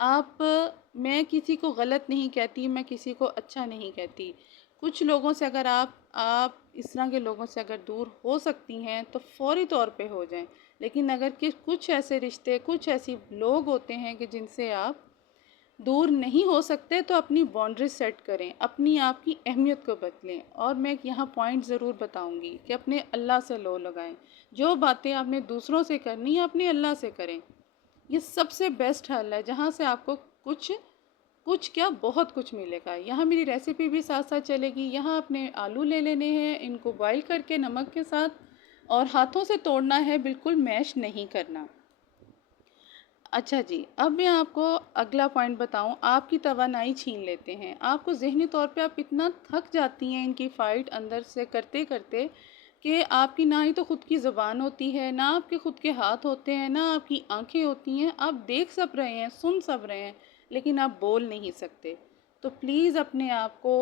آپ میں کسی کو غلط نہیں کہتی، میں کسی کو اچھا نہیں کہتی۔ کچھ لوگوں سے اگر آپ اس طرح کے لوگوں سے اگر دور ہو سکتی ہیں تو فوری طور پہ ہو جائیں، لیکن اگر کہ کچھ ایسے رشتے، کچھ ایسی لوگ ہوتے ہیں کہ جن سے آپ دور نہیں ہو سکتے، تو اپنی باؤنڈریز سیٹ کریں، اپنی آپ کی اہمیت کو بدلیں۔ اور میں یہاں پوائنٹ ضرور بتاؤں گی کہ اپنے اللہ سے لو لگائیں۔ جو باتیں آپ نے دوسروں سے کرنی ہیں اپنے اللہ سے کریں، یہ سب سے بیسٹ حل ہے، جہاں سے آپ کو کچھ کچھ کیا بہت کچھ ملے گا۔ یہاں میری ریسیپی بھی ساتھ ساتھ چلے گی۔ یہاں اپنے آلو لے لینے ہیں، ان کو بوائل کر کے نمک کے ساتھ، اور ہاتھوں سے توڑنا ہے، بالکل میش نہیں کرنا۔ اچھا جی، اب میں آپ کو اگلا پوائنٹ بتاؤں۔ آپ کی توانائی چھین لیتے ہیں، آپ کو ذہنی طور پہ آپ اتنا تھک جاتی ہیں ان کی فائٹ اندر سے کرتے کرتے، کہ آپ کی نہ ہی تو خود کی زبان ہوتی ہے، نہ آپ کے خود کے ہاتھ ہوتے ہیں، نہ آپ کی آنکھیں ہوتی ہیں۔ آپ دیکھ سب رہے ہیں، سن سب رہے ہیں، لیکن آپ بول نہیں سکتے۔ تو پلیز اپنے آپ کو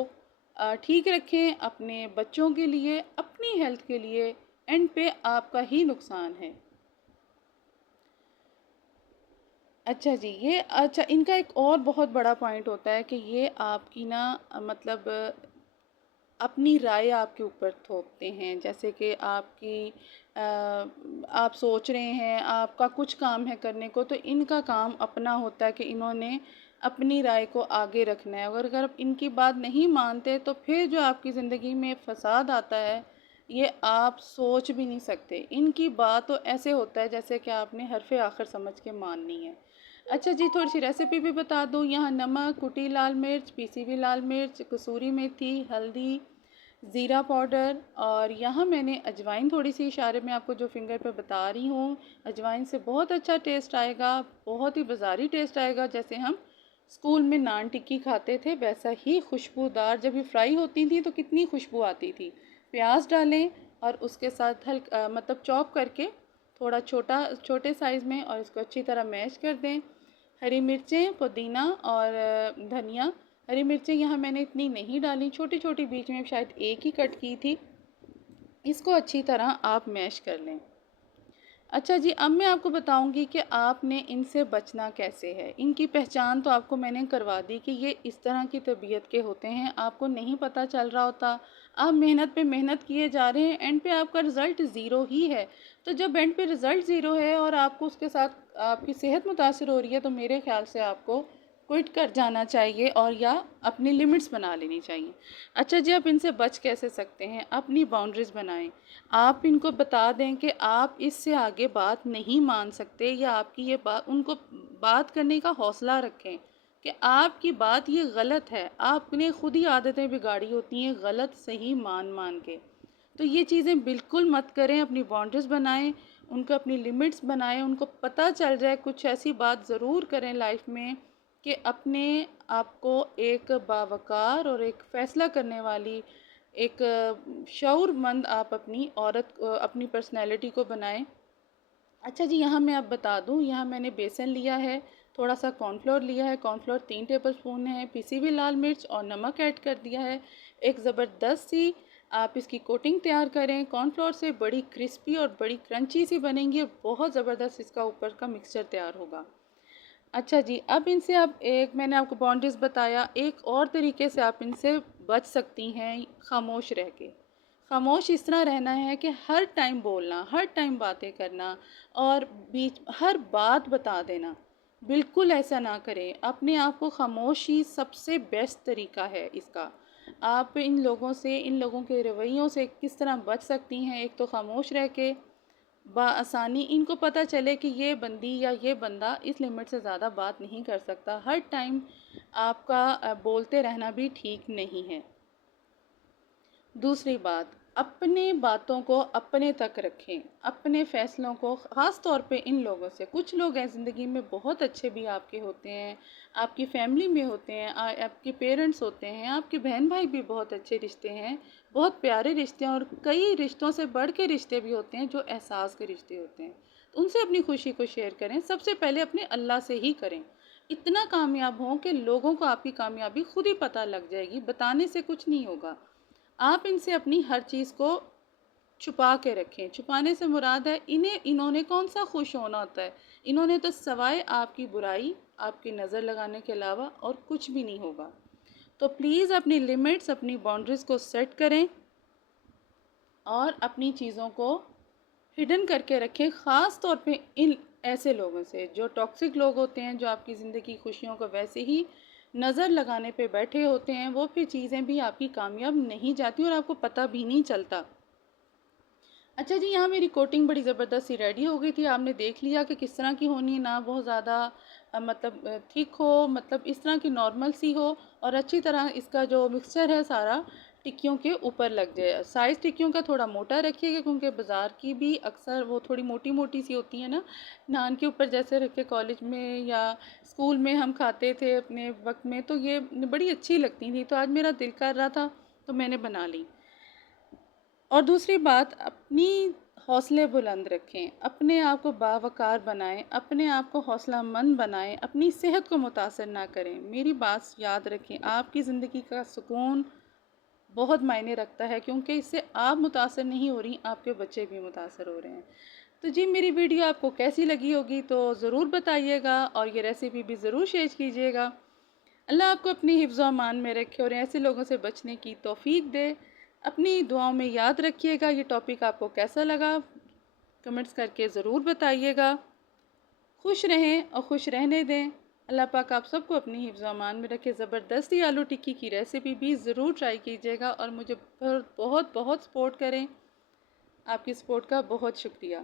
ٹھیک رکھیں، اپنے بچوں کے لیے، اپنی ہیلتھ کے لیے، اینڈ پہ آپ کا ہی نقصان ہے۔ اچھا جی، اچھا ان کا ایک اور بہت بڑا پوائنٹ ہوتا ہے کہ یہ آپ کی نا مطلب اپنی رائے آپ کے اوپر تھوپتے ہیں، جیسے کہ آپ سوچ رہے ہیں، آپ کا کچھ کام ہے کرنے کو، تو ان کا کام اپنا ہوتا ہے کہ انہوں نے اپنی رائے کو آگے رکھنا ہے، اور اگر آپ ان کی بات نہیں مانتے تو پھر جو آپ کی زندگی میں فساد آتا ہے، یہ آپ سوچ بھی نہیں سکتے۔ ان کی بات تو ایسے ہوتا ہے جیسے کہ آپ نے حرف آخر سمجھ کے ماننی ہے۔ اچھا جی، تھوڑی سی ریسیپی بھی بتا دوں۔ یہاں نمک، کٹی لال مرچ، پیسی ہوئی لال مرچ، کسوری میتھی، ہلدی، زیرہ پاؤڈر، اور یہاں میں نے اجوائن تھوڑی سی اشارے میں آپ کو جو فنگر پہ بتا رہی ہوں۔ اجوائن سے بہت اچھا ٹیسٹ آئے گا، بہت ہی بازاری ٹیسٹ آئے گا، جیسے ہم اسکول میں نان ٹکی کھاتے تھے ویسا ہی خوشبودار۔ جب یہ فرائی ہوتی تھی تو کتنی خوشبو آتی تھی۔ پیاز ڈالیں اور اس کے ساتھ مطلب چاپ کر کے تھوڑا چھوٹے سائز میں، اور اس کو اچھی طرح میش کر دیں۔ ہری مرچیں، پودینہ اور دھنیا۔ ہری مرچیں یہاں میں نے اتنی نہیں ڈالی، چھوٹی چھوٹی بیچ میں شاید ایک ہی کٹ کی تھی۔ اس کو اچھی طرح آپ میش کر لیں۔ اچھا جی، اب میں آپ کو بتاؤں گی کہ آپ نے ان سے بچنا کیسے ہے۔ ان کی پہچان تو آپ کو میں نے کروا دی کہ یہ اس طرح کی طبیعت کے ہوتے ہیں، آپ کو نہیں پتہ چل رہا ہوتا، آپ محنت پہ محنت کیے جا رہے ہیں، اینڈ پہ آپ کا رزلٹ زیرو ہی ہے۔ تو جب اینڈ پہ رزلٹ زیرو ہے اور آپ کو اس کے ساتھ آپ کی صحت متاثر ہو رہی ہے، تو میرے خیال سے آپ کو کوئٹ کر جانا چاہیے، اور یا اپنی لمٹس بنا لینی چاہیے۔ اچھا جی، آپ ان سے بچ کیسے سکتے ہیں؟ اپنی باؤنڈریز بنائیں۔ آپ ان کو بتا دیں کہ آپ اس سے آگے بات نہیں مان سکتے، یا آپ کی یہ بات، ان کو بات کرنے کا حوصلہ رکھیں کہ آپ کی بات یہ غلط ہے۔ آپ نے خود ہی عادتیں بگاڑی ہوتی ہیں غلط صحیح مان کے۔ تو یہ چیزیں بالکل مت کریں، اپنی باؤنڈریز بنائیں، ان کو اپنی لمٹس بنائیں، ان کو پتہ چل جائے کچھ ایسی بات ضرور کریں لائف میں کہ اپنے آپ کو ایک باوقار اور ایک فیصلہ کرنے والی، ایک شعور مند آپ اپنی اپنی پرسنالٹی کو بنائیں۔ اچھا جی، یہاں میں اب بتا دوں، یہاں میں نے بیسن لیا ہے، تھوڑا سا کارن فلور لیا ہے، کارن فلور 3 ٹیبل سپون ہے، پیسی ہوئی لال مرچ اور نمک ایڈ کر دیا ہے۔ ایک زبردست سی آپ اس کی کوٹنگ تیار کریں، کارن فلور سے بڑی کرسپی اور بڑی کرنچی سی بنیں گی، بہت زبردست اس کا اوپر کا مکسچر تیار ہوگا۔ اچھا جی، اب ان سے آپ میں نے آپ کو باؤنڈریز بتایا، ایک اور طریقے سے آپ ان سے بچ سکتی ہیں، خاموش رہ کے۔ خاموش اس طرح رہنا ہے کہ ہر ٹائم بولنا، ہر ٹائم باتیں کرنا، اور ہر بات بتا دینا۔ بالکل ایسا نہ کریں، اپنے آپ کو خاموشی سب سے بیسٹ طریقہ ہے اس کا۔ آپ ان لوگوں سے، ان لوگوں کے رویوں سے کس طرح بچ سکتی ہیں؟ ایک تو خاموش رہ کے، بآسانی ان کو پتہ چلے کہ یہ بندی یا یہ بندہ اس لمٹ سے زیادہ بات نہیں کر سکتا۔ ہر ٹائم آپ کا بولتے رہنا بھی ٹھیک نہیں ہے۔ دوسری بات، اپنے باتوں کو اپنے تک رکھیں، اپنے فیصلوں کو، خاص طور پہ ان لوگوں سے۔ کچھ لوگ ہیں زندگی میں بہت اچھے بھی آپ کے ہوتے ہیں، آپ کی فیملی میں ہوتے ہیں، آپ کے پیرنٹس ہوتے ہیں، آپ کے بہن بھائی بھی بہت اچھے رشتے ہیں، بہت پیارے رشتے ہیں، اور کئی رشتوں سے بڑھ کے رشتے بھی ہوتے ہیں جو احساس کے رشتے ہوتے ہیں۔ تو ان سے اپنی خوشی کو شیئر کریں، سب سے پہلے اپنے اللہ سے ہی کریں۔ اتنا کامیاب ہوں کہ لوگوں کو آپ کی کامیابی خود ہی پتہ لگ جائے گی، بتانے سے کچھ نہیں ہوگا۔ آپ ان سے اپنی ہر چیز کو چھپا کے رکھیں. چھپانے سے مراد ہے انہوں نے کون سا خوش ہونا ہوتا ہے. انہوں نے تو سوائے آپ کی برائی، آپ کی نظر لگانے کے علاوہ اور کچھ بھی نہیں ہوگا. تو پلیز اپنی لمٹس، اپنی باؤنڈریز کو سیٹ کریں اور اپنی چیزوں کو ہڈن کر کے رکھیں، خاص طور پہ ان ایسے لوگوں سے جو ٹاکسک لوگ ہوتے ہیں، جو آپ کی زندگی خوشیوں کو ویسے ہی نظر لگانے پہ بیٹھے ہوتے ہیں. وہ پھر چیزیں بھی آپ کی کامیاب نہیں جاتی اور آپ کو پتہ بھی نہیں چلتا. اچھا جی، یہاں میری کوٹنگ بڑی زبردست سی ریڈی ہو گئی تھی. آپ نے دیکھ لیا کہ کس طرح کی ہونی ہے، نہ بہت زیادہ مطلب تھک ہو، مطلب اس طرح کی نارمل سی ہو، اور اچھی طرح اس کا جو مکسچر ہے سارا ٹکیوں کے اوپر لگ جائے. سائز ٹکیوں کا تھوڑا موٹا رکھیے گا، کیونکہ بازار کی بھی اکثر وہ تھوڑی موٹی موٹی سی ہوتی ہیں نا، نان کے اوپر جیسے رکھ کے کالج میں یا اسکول میں ہم کھاتے تھے اپنے وقت میں، تو یہ بڑی اچھی لگتی تھی. تو آج میرا دل کر رہا تھا تو میں نے بنا لی. اور دوسری بات، اپنی حوصلے بلند رکھیں، اپنے آپ کو باوقار بنائیں، اپنے آپ کو حوصلہ مند بنائیں، اپنی صحت کو متاثر نہ کریں. میری بات یاد رکھیں، آپ کی زندگی کا سکون بہت معنی رکھتا ہے، کیونکہ اس سے آپ متاثر نہیں ہو رہی، آپ کے بچے بھی متاثر ہو رہے ہیں. تو جی، میری ویڈیو آپ کو کیسی لگی ہوگی تو ضرور بتائیے گا، اور یہ ریسیپی بھی ضرور شیئر کیجیے گا. اللہ آپ کو اپنی حفظ و امان میں رکھے اور ایسے لوگوں سے بچنے کی توفیق دے. اپنی دعاؤں میں یاد رکھیے گا. یہ ٹاپک آپ کو کیسا لگا کمنٹس کر کے ضرور بتائیے گا. خوش رہیں اور خوش رہنے دیں. اللہ پاک آپ سب کو اپنی حفظ و امان میں رکھے. زبردستی آلو ٹکی کی ریسیپی بھی ضرور ٹرائی کیجیے گا، اور مجھے بہت بہت سپورٹ کریں. آپ کی سپورٹ کا بہت شکریہ.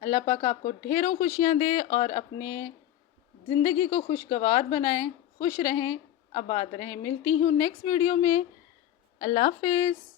اللہ پاک آپ کو ڈھیروں خوشیاں دے اور اپنے زندگی کو خوشگوار بنائیں. خوش رہیں، آباد رہیں. ملتی ہوں نیکسٹ ویڈیو میں. اللہ حافظ.